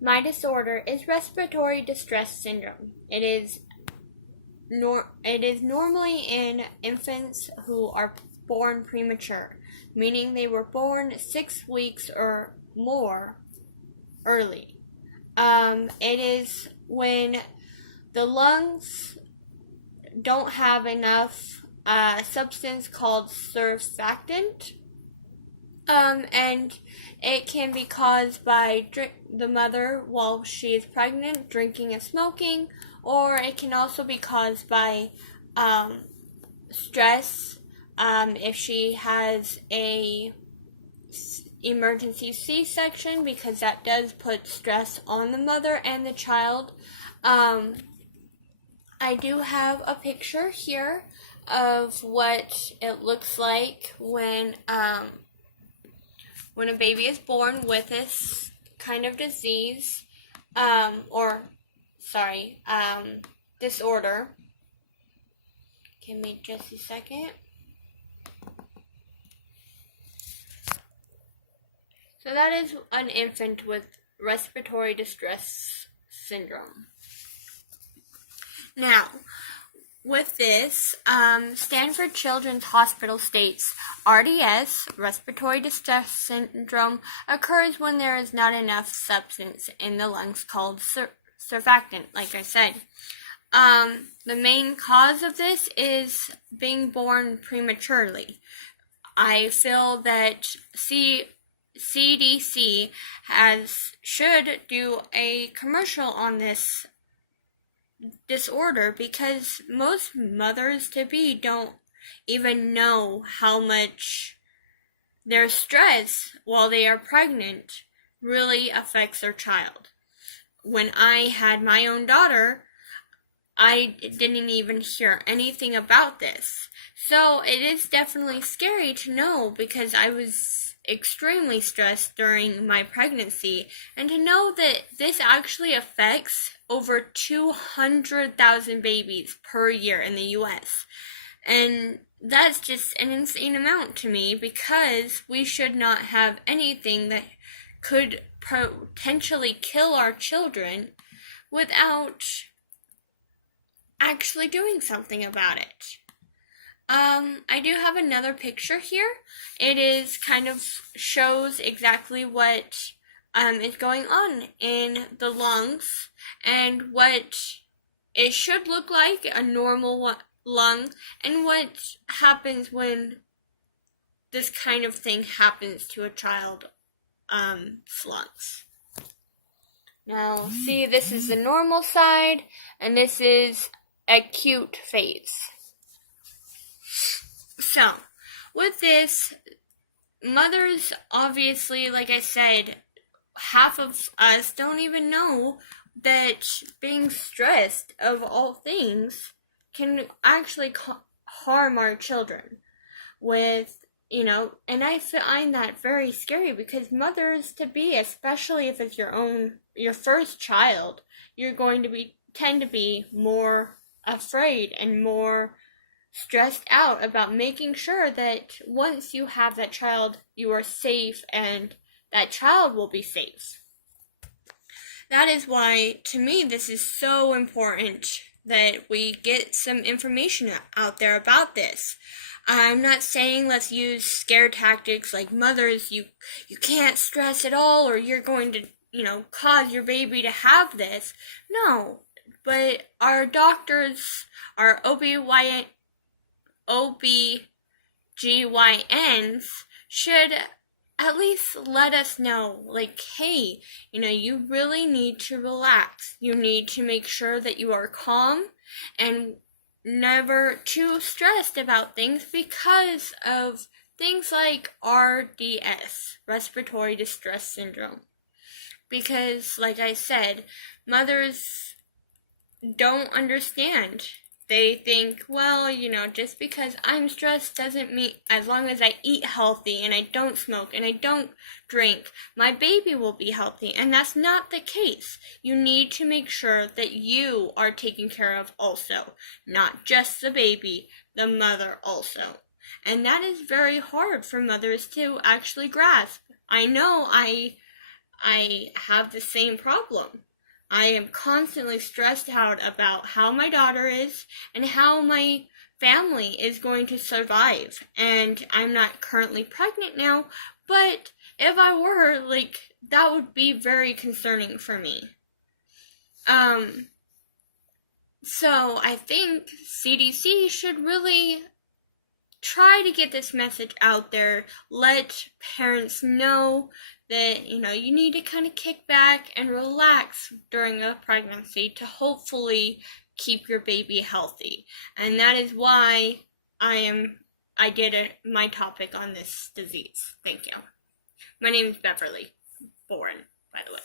My disorder is respiratory distress syndrome. It is normally in infants who are born premature, meaning they were born 6 weeks or more early. It is when the lungs don't have enough substance called surfactant, and it can be caused by the mother while she is pregnant, drinking and smoking, or it can also be caused by stress if she has a emergency C-section, because that does put stress on the mother and the child. I do have a picture here of what it looks like when a baby is born with this kind of disease, disorder. Give me just a second. So that is an infant with respiratory distress syndrome. Now, with this, Stanford Children's Hospital states RDS, respiratory distress syndrome, occurs when there is not enough substance in the lungs called surfactant, like I said. The main cause of this is being born prematurely. I feel that CDC should do a commercial on this disorder, because most mothers-to-be don't even know how much their stress while they are pregnant really affects their child. When I had my own daughter, I didn't even hear anything about this. So it is definitely scary to know, because I was extremely stressed during my pregnancy, and to know that this actually affects over 200,000 babies per year in the US. And that's just an insane amount to me, because we should not have anything that could potentially kill our children without actually doing something about it. I do have another picture here. It is kind of shows exactly what is going on in the lungs and what it should look like a normal lung, and what happens when this kind of thing happens to a child's lungs. Now, see, this is the normal side, and this is acute phase. So, with this, mothers, obviously, like I said, half of us don't even know that being stressed, of all things, can actually harm our children. And I find that very scary, because mothers-to-be, especially if it's your first child, you're going to tend to be more afraid and more stressed out about making sure that once you have that child, you are safe and that child will be safe. That is why, to me, this is so important that we get some information out there about this. I'm not saying let's use scare tactics like mothers, you can't stress at all, or you're going to, cause your baby to have this. No, but our doctors, our OBGYNs should at least let us know, like, hey, you really need to relax. You need to make sure that you are calm and never too stressed about things, because of things like RDS, respiratory distress syndrome. Because, like I said, mothers don't understand. They think, well, just because I'm stressed doesn't mean, as long as I eat healthy and I don't smoke and I don't drink, my baby will be healthy. And that's not the case. You need to make sure that you are taken care of also. Not just the baby, the mother also. And that is very hard for mothers to actually grasp. I know I have the same problem. I am constantly stressed out about how my daughter is and how my family is going to survive. And I'm not currently pregnant now, but if I were, like, that would be very concerning for me. So I think CDC should really try to get this message out there. Let parents know that, you need to kind of kick back and relax during a pregnancy to hopefully keep your baby healthy. And that is why I did my topic on this disease. Thank you. My name is Beverly Boren, by the way.